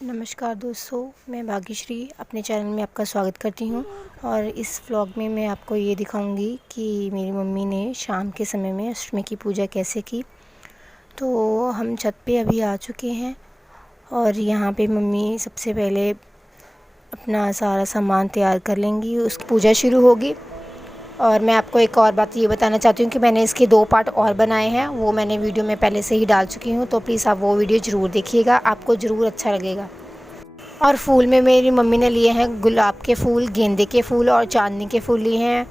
नमस्कार दोस्तों, मैं भाग्यश्री अपने चैनल में आपका स्वागत करती हूँ। और इस व्लॉग में मैं आपको ये दिखाऊंगी कि मेरी मम्मी ने शाम के समय में अष्टमी की पूजा कैसे की। तो हम छत पे अभी आ चुके हैं और यहाँ पे मम्मी सबसे पहले अपना सारा सामान तैयार कर लेंगी, उसकी पूजा शुरू होगी। और मैं आपको एक और बात ये बताना चाहती हूँ कि मैंने इसके 2 पार्ट और बनाए हैं, वो मैंने वीडियो में पहले से ही डाल चुकी हूँ। तो प्लीज़ आप वो वीडियो ज़रूर देखिएगा, आपको ज़रूर अच्छा लगेगा। और फूल में मेरी मम्मी ने लिए हैं गुलाब के फूल, गेंदे के फूल और चांदनी के फूल लिए हैं।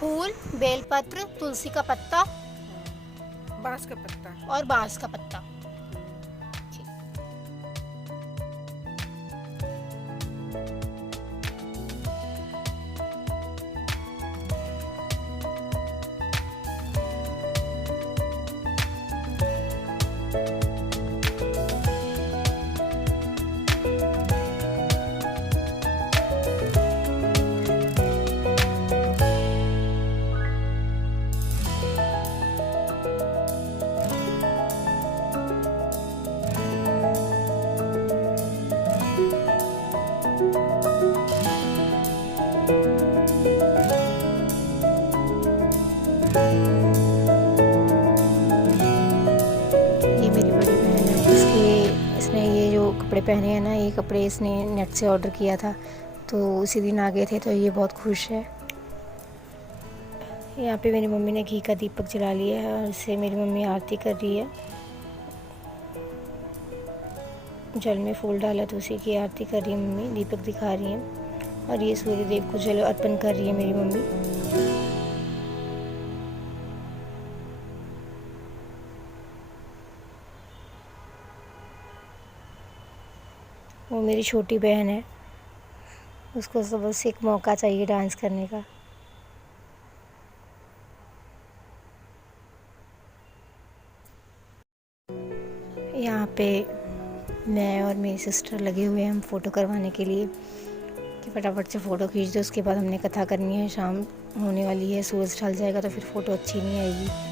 फूल, बेलपत्र, तुलसी का पत्ता, बांस का पत्ता और बांस का पत्ता। ये मेरी बड़ी बहन है, इसने ये जो कपड़े पहने हैं ना, ये कपड़े इसने नेट से ऑर्डर किया था, तो उसी दिन आ गए थे, तो ये बहुत खुश है। यहाँ पे मेरी मम्मी ने घी का दीपक जला लिया है और इससे मेरी मम्मी आरती कर रही है। जल में फूल डाला तो उसी की आरती कर रही है मम्मी, दीपक दिखा रही है। और ये सूर्य देव को जल अर्पण कर रही है मेरी मम्मी। वो मेरी छोटी बहन है, उसको तो बस एक मौका चाहिए डांस करने का। यहाँ पे मैं और मेरी सिस्टर लगे हुए हैं हम फ़ोटो करवाने के लिए कि फटाफट से फ़ोटो खींच दो। उसके बाद हमने कथा करनी है, शाम होने वाली है, सूरज ढल जाएगा तो फिर फ़ोटो अच्छी नहीं आएगी।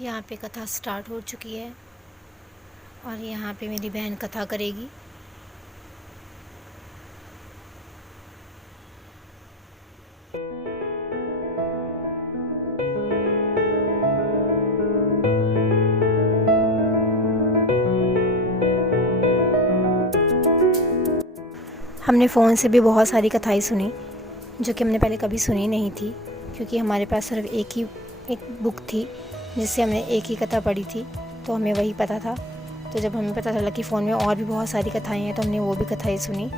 यहाँ पे कथा स्टार्ट हो चुकी है और यहाँ पे मेरी बहन कथा करेगी। हमने फ़ोन से भी बहुत सारी कथाएं सुनी जो कि हमने पहले कभी सुनी नहीं थी, क्योंकि हमारे पास सिर्फ एक बुक थी जिससे हमने एक ही कथा पढ़ी थी, तो हमें वही पता था। तो जब हमें पता चला कि फ़ोन में और भी बहुत सारी कथाएं हैं तो हमने वो भी कथाएं सुनी।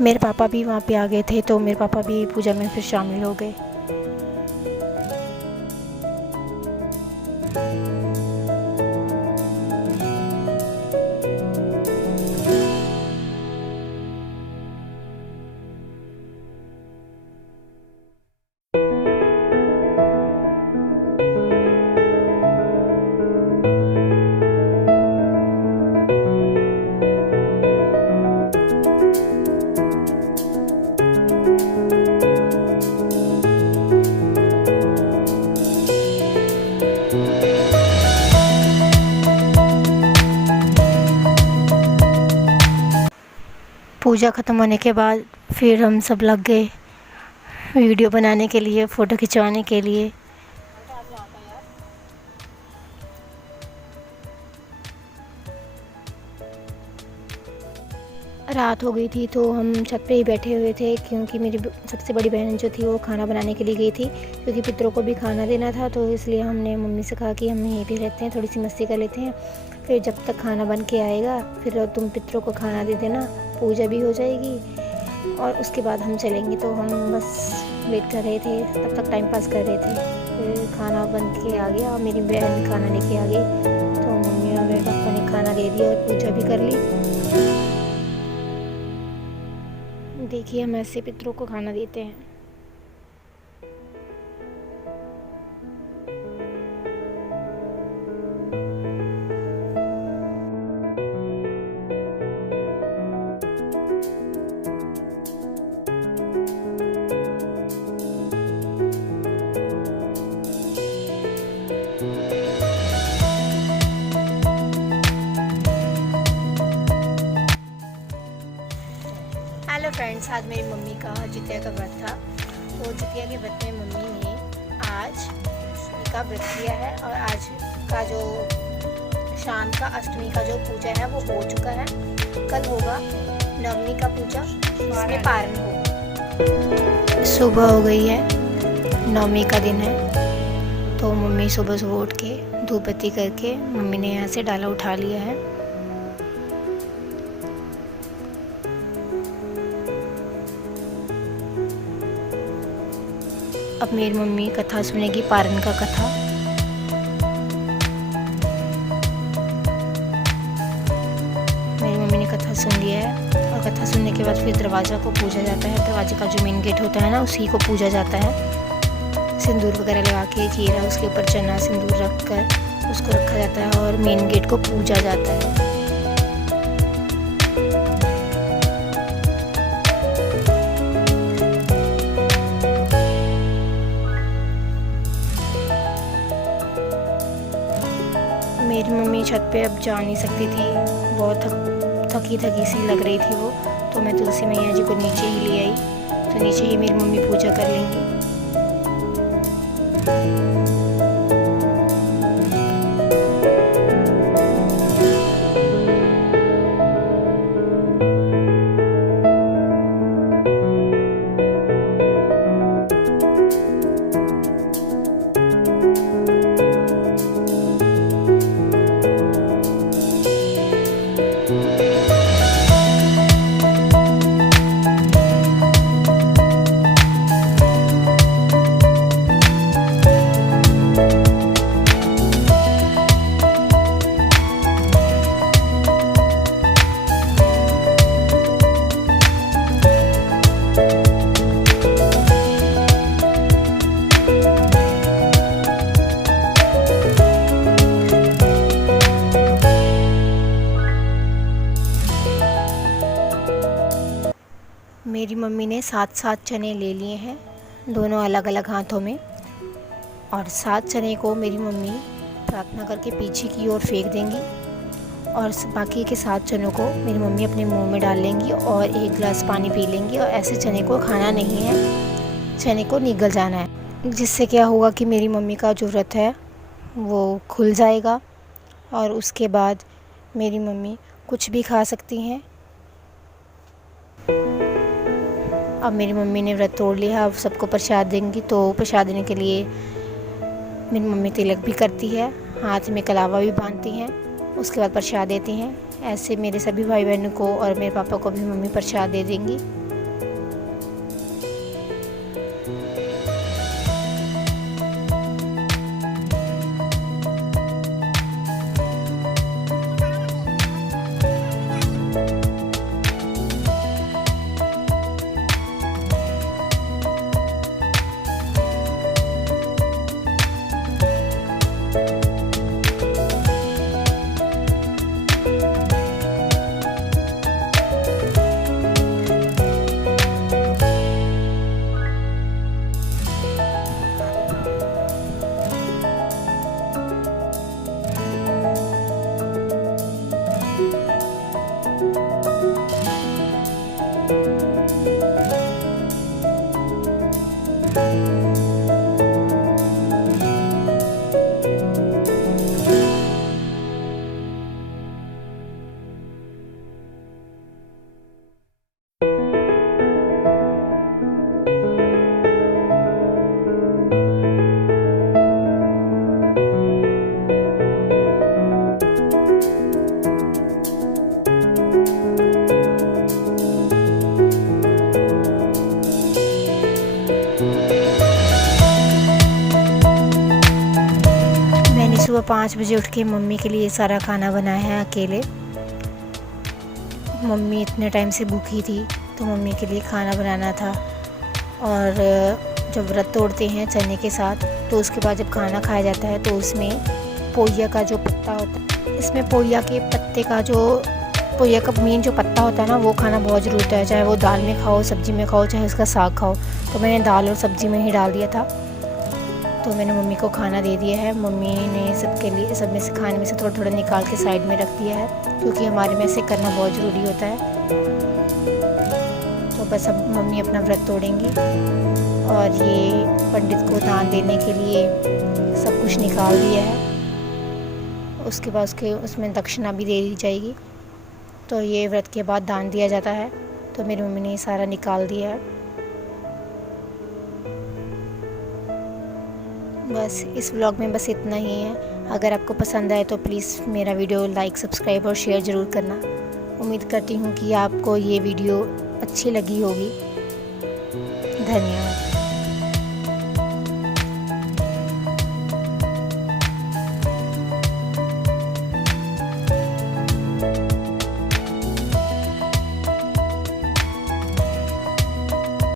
मेरे पापा भी वहाँ पे आ गए थे, तो मेरे पापा भी पूजा में फिर शामिल हो गए। पूजा ख़त्म होने के बाद फिर हम सब लग गए वीडियो बनाने के लिए, फ़ोटो खिंचवाने के लिए। रात हो गई थी तो हम छत पे ही बैठे हुए थे, क्योंकि मेरी सबसे बड़ी बहन जो थी वो खाना बनाने के लिए गई थी, क्योंकि पितरों को भी खाना देना था। तो इसलिए हमने मम्मी से कहा कि हम यहीं पे रहते हैं, थोड़ी सी मस्ती कर लेते हैं, फिर जब तक खाना बन के आएगा फिर तुम पितरों को खाना दे देना, पूजा भी हो जाएगी और उसके बाद हम चलेंगे। तो हम बस वेट कर रहे थे, तब तक टाइम पास कर रहे थे। फिर खाना बन के आ गया और मेरी बहन खाना लेके आ गई, तो मम्मी और मेरे पापा ने खाना दे दिया और पूजा भी कर ली। देखिए हम ऐसे पितरों को खाना देते हैं। हेलो फ्रेंड्स, आज मेरी मम्मी का जितिया का व्रत था। तो जितिया के व्रत में मम्मी ने आज का व्रत किया है और आज का जो शाम का अष्टमी का जो पूजा है वो हो चुका है। कल होगा नवमी का पूजा, जिसमें पारण होगा। सुबह हो गई है, नवमी का दिन है, तो मम्मी सुबह सुबह उठ के धूप बत्ती करके मम्मी ने यहाँ से डाला उठा लिया है। अब मेरी मम्मी कथा सुनेगी, पारण का कथा। मेरी मम्मी ने कथा सुन लिया है और कथा सुनने के बाद फिर दरवाज़ा को पूजा जाता है। दरवाजे का जो मेन गेट होता है ना, उसी को पूजा जाता है। सिंदूर वगैरह लगा के खीरा, उसके ऊपर चना सिंदूर रख कर उसको रखा जाता है और मेन गेट को पूजा जाता है। मेरी मम्मी छत पे अब जा नहीं सकती थी, बहुत थकी सी लग रही थी वो, तो मैं तुलसी मैया जी को नीचे ही ले आई। तो नीचे ही मेरी मम्मी पूजा कर लेंगी। मेरी मम्मी ने 7 चने ले लिए हैं, दोनों अलग अलग हाथों में, और 7 चने को मेरी मम्मी प्रार्थना करके पीछे की ओर फेंक देंगी और बाकी के 7 चनों को मेरी मम्मी अपने मुंह में डाल लेंगी और 1 गिलास पानी पी लेंगी। और ऐसे चने को खाना नहीं है, चने को निगल जाना है, जिससे क्या होगा कि मेरी मम्मी का जो व्रत है वो खुल जाएगा और उसके बाद मेरी मम्मी कुछ भी खा सकती हैं। अब मेरी मम्मी ने व्रत तोड़ लिया, अब सबको प्रसाद देंगी। तो प्रसाद देने के लिए मेरी मम्मी तिलक भी करती है, हाथ में कलावा भी बांधती हैं, उसके बाद प्रसाद देती हैं। ऐसे मेरे सभी भाई बहनों को और मेरे पापा को भी मम्मी प्रसाद दे देंगी। 5 बजे उठ के मम्मी के लिए सारा खाना बनाया है अकेले। मम्मी इतने टाइम से भूखी थी तो मम्मी के लिए खाना बनाना था। और जब व्रत तोड़ते हैं चने के साथ तो उसके बाद जब खाना खाया जाता है तो उसमें पोइया का जो पत्ता होता है, इसमें पोइया के पत्ते का पोइया का मेन जो पत्ता होता है ना वो खाना बहुत ज़रूरी होता है, चाहे वो दाल में खाओ, सब्ज़ी में खाओ, चाहे उसका साग खाओ। तो मैंने दाल और सब्ज़ी में ही डाल दिया था। तो मैंने मम्मी को खाना दे दिया है। मम्मी ने सब में से खाने में से थोड़ा थोड़ा निकाल के साइड में रख दिया है, क्योंकि हमारे में से करना बहुत ज़रूरी होता है। तो बस अब मम्मी अपना व्रत तोड़ेंगी और ये पंडित को दान देने के लिए सब कुछ निकाल दिया है। उसके बाद उसमें दक्षिणा भी दे दी जाएगी। तो ये व्रत के बाद दान दिया जाता है। तो मेरी मम्मी ने ये सारा निकाल दिया है। बस इस व्लॉग में बस इतना ही है। अगर आपको पसंद आए तो प्लीज़ मेरा वीडियो लाइक, सब्सक्राइब और शेयर ज़रूर करना। उम्मीद करती हूँ कि आपको ये वीडियो अच्छी लगी होगी। धन्यवाद।